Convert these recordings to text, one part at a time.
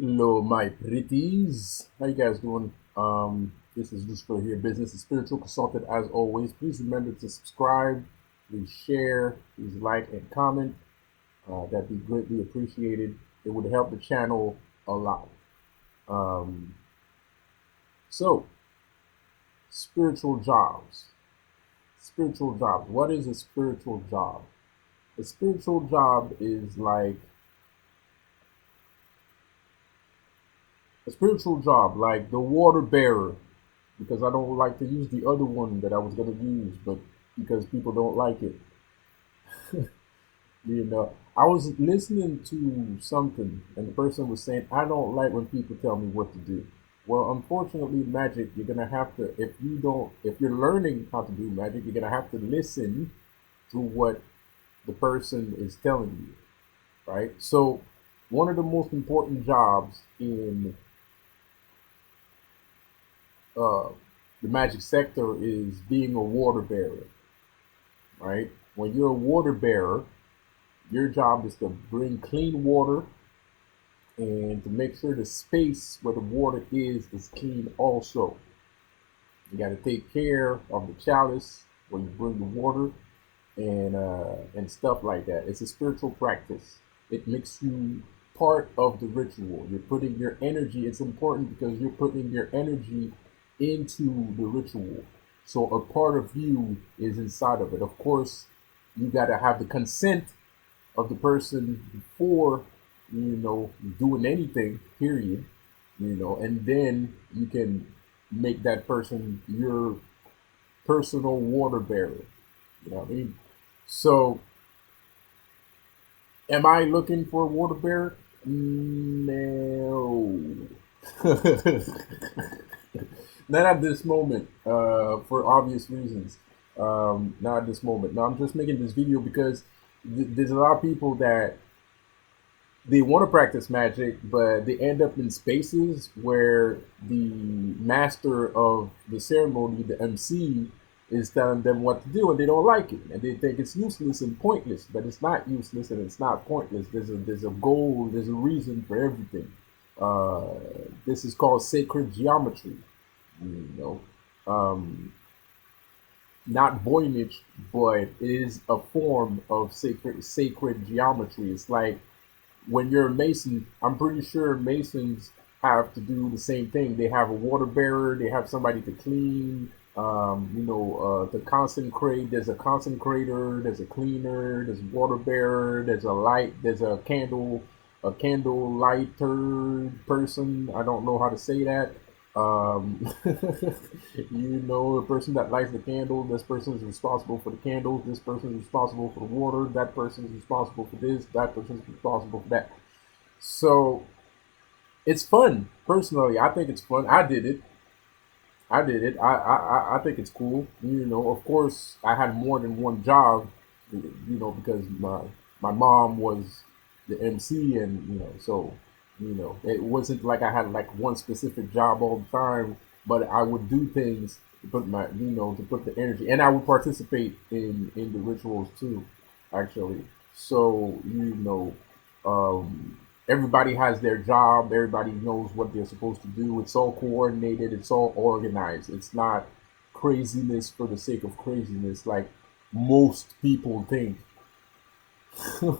Hello, my pretties. How you guys doing? This is Lucifer here, business and spiritual consultant. As always, please remember to subscribe, please share, please like and comment. That'd be greatly appreciated. It would help the channel a lot. Um, so, spiritual jobs. Spiritual jobs. What is a spiritual job? A spiritual job is like a spiritual job, like the water bearer, because I don't like to use the other one that I was going to use, but because people don't like it. I was listening to something, and the person was saying, I don't like when people tell me what to do. Well, unfortunately, magic, you're going to have to, if you're learning how to do magic, you're going to have to listen to what the person is telling you, right? So, one of the most important jobs in uh, the magic sector is being a water bearer, right? When you're a water bearer, your job is to bring clean water and to make sure the space where the water is clean also. You got to take care of the chalice when you bring the water and stuff like that. It's a spiritual practice. It makes you part of the ritual. You're putting your energy. It's important because you're putting your energy into the ritual. So a part of you is inside of it. Of course, you got to have the consent of the person before doing anything. Period. And then you can make that person your personal water bearer. You know what I mean? So, am I looking for a water bearer? No. Not at this moment, for obvious reasons. Not at this moment. No, I'm just making this video because there's a lot of people that they want to practice magic, but they end up in spaces where the master of the ceremony, the MC, is telling them what to do, and they don't like it, and they think it's useless and pointless. But it's not useless and it's not pointless. There's a goal. There's a reason for everything. Uh, this is called sacred geometry. You know, not Voynich, but it is a form of sacred geometry. It's like when you're a mason, I'm pretty sure masons have to do the same thing. They have a water bearer, they have somebody to clean, to consecrate. There's a consecrator, there's a cleaner, there's a water bearer, there's a light, there's a candle lighter person. I don't know how to say that. The person that lights the candle, this person is responsible for the candles, this person is responsible for the water, that person is responsible for this, that person is responsible for that. So it's fun. Personally, I think it's fun. I did it. I did it. I think it's cool. Of course, I had more than one job. Because my mom was the MC, and so it wasn't like I had like one specific job all the time. But I would do things to put to put the energy, and I would participate in the rituals too, actually. So everybody has their job. Everybody knows what they're supposed to do. It's all coordinated. It's all organized. It's not craziness for the sake of craziness, like most people think. You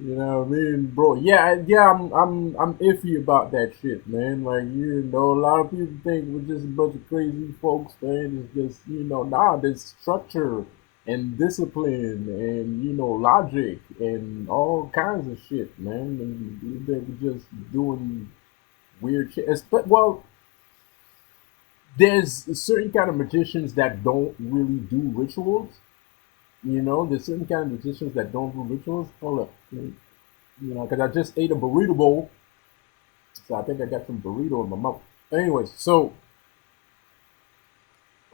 know what I mean, bro? Yeah. I'm iffy about that shit, man. Like a lot of people think we're just a bunch of crazy folks, man. It's just nah. There's structure and discipline and logic and all kinds of shit, man. And they're just doing weird shit. But well, there's certain kind of magicians that don't really do rituals. There's certain kind of magicians that don't do rituals. Hold up, because I just ate a burrito bowl, so I think I got some burrito in my mouth. Anyways, so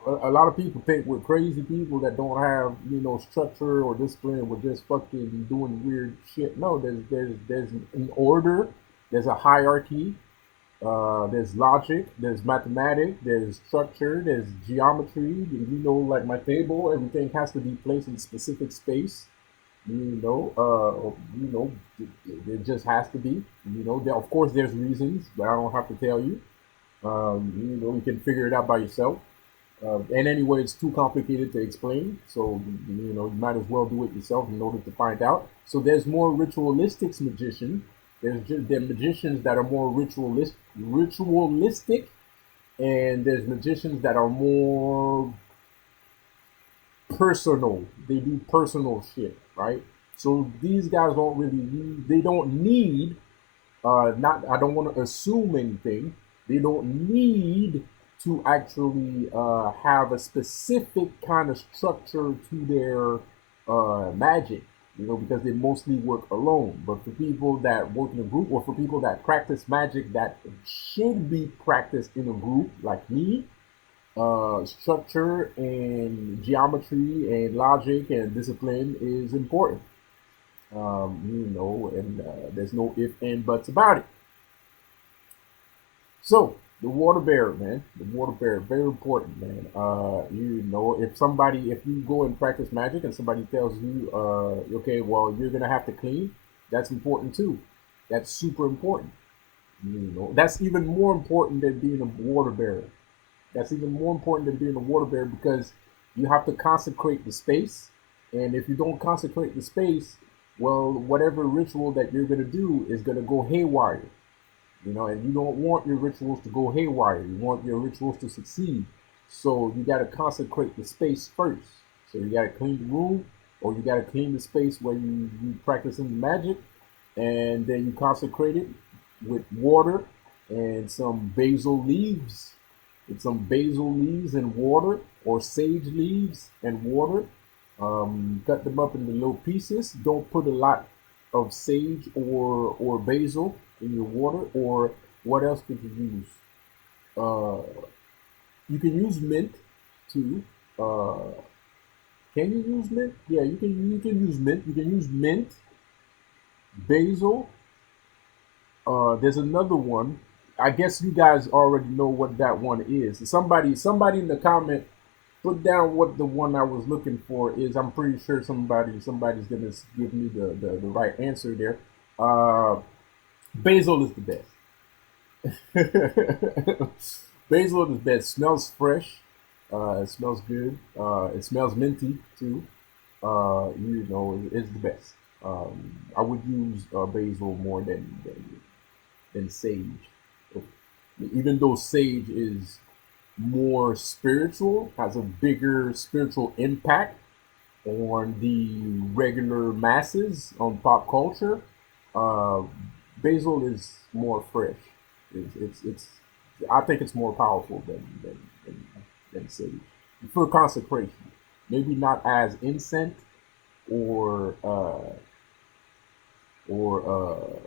a lot of people think we're crazy people that don't have structure or discipline. We're just fucking doing weird shit. No, there's an order. There's a hierarchy. There's logic, there's mathematics, there's structure, there's geometry. Like my table, everything has to be placed in a specific space. You know, it just has to be. Of course, there's reasons, but I don't have to tell you. You can figure it out by yourself. And anyway, it's too complicated to explain, so you might as well do it yourself in order to find out. So there's more ritualistic magician. There are magicians that are more ritualistic, and there's magicians that are more personal. They do personal shit, right? So these guys don't really they don't need not I don't want to assume anything. They don't need to actually have a specific kind of structure to their magic, because they mostly work alone. But for people that work in a group, or for people that practice magic that should be practiced in a group, like me, structure and geometry and logic and discipline is important. And there's no if and buts about it. So the water bearer, man, the water bearer, very important, man. If you go and practice magic and somebody tells you, okay, well, you're gonna have to clean, that's important too. That's super important. That's even more important than being a water bearer. That's even more important than being a water bearer because you have to consecrate the space. And if you don't consecrate the space, well, whatever ritual that you're going to do is going to go haywire. And you don't want your rituals to go haywire. You want your rituals to succeed. So you got to consecrate the space first. So you got to clean the room, or you got to clean the space where you practicing magic, and then you consecrate it with water and some basil leaves, and water, or sage leaves and water. Cut them up into little pieces. Don't put a lot of sage or basil in your water. Or what else could you use? Uh, you can use mint too. Uh, can you use mint? Yeah, you can. You can use mint. You can use mint, basil. There's another one. I guess you guys already know what that one is. Somebody in the comment put down what the one I was looking for is. I'm pretty sure somebody's gonna give me the right answer there. Uh, Basil is the best. Basil is the best. Smells fresh. It smells good. It smells minty too. It's the best. I would use basil more than sage. Even though sage is more spiritual, has a bigger spiritual impact on the regular masses, on pop culture. Uh, Basil is more fresh. It's I think it's more powerful than sage for consecration. Maybe not as incense or or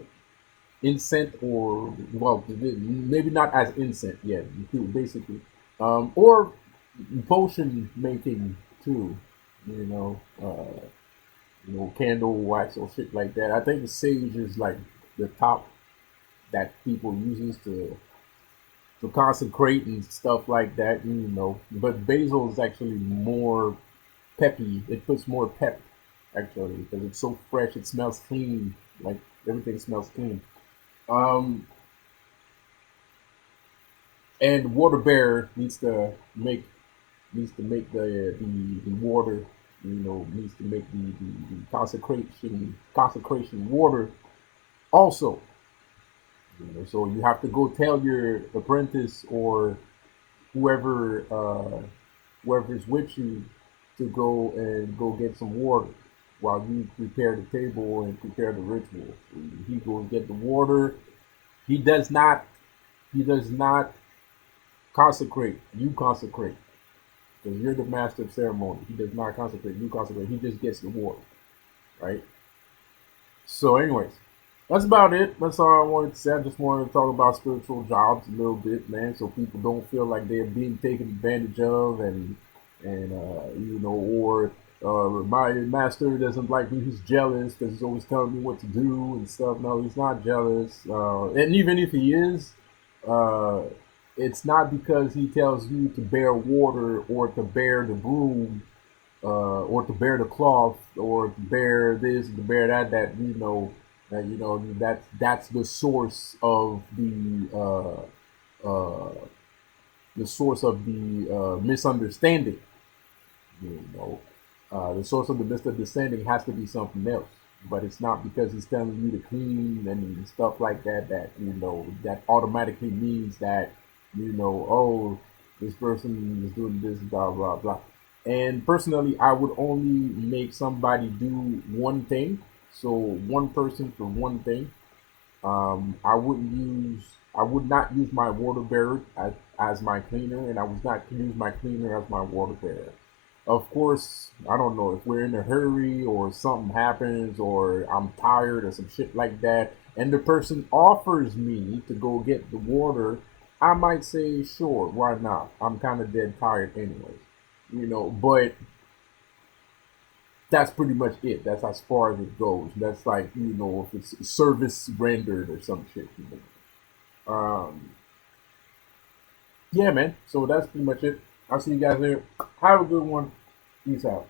incense, or well, maybe not as incense. Yeah, basically, or potion making too. You know, candle wax or shit like that. I think the sage is like the top that people uses to consecrate and stuff like that. But basil is actually more peppy. It puts more pep actually because it's so fresh. It smells clean. Like everything smells clean. Um, and water bearer needs to make the water. Needs to make the consecration water also. So you have to go tell your apprentice or whoever whoever's with you to go get some water while you prepare the table and prepare the ritual. He goes get the water. He does not he does not consecrate. You consecrate because you're the master of ceremony. He does not consecrate. You consecrate. He just gets the water, right? So, anyways, that's about it. That's all I wanted to say. I just wanted to talk about spiritual jobs a little bit, man, so people don't feel like they're being taken advantage of, or my master doesn't like me. He's jealous because he's always telling me what to do and stuff. No, he's not jealous. And even if he is, uh, it's not because he tells you to bear water or to bear the broom or to bear the cloth, or to bear this, to bear that. That you know that's uh, the source of the misunderstanding. You know, the source of the misunderstanding has to be something else, but it's not because he's telling you to clean and stuff like that. That that automatically means that oh, this person is doing this, blah blah blah. And personally, I would only make somebody do one thing. So one person for one thing. I would not use my water bearer as my cleaner, and I would not use my cleaner as my water bearer. Of course, I don't know if we're in a hurry or something happens or I'm tired or some shit like that, and the person offers me to go get the water, I might say, sure, why not? I'm kind of dead tired anyway, but that's pretty much it. That's as far as it goes. That's like, if it's service rendered or some shit. Yeah, man. So that's pretty much it. I'll see you guys there. Have a good one. Peace out.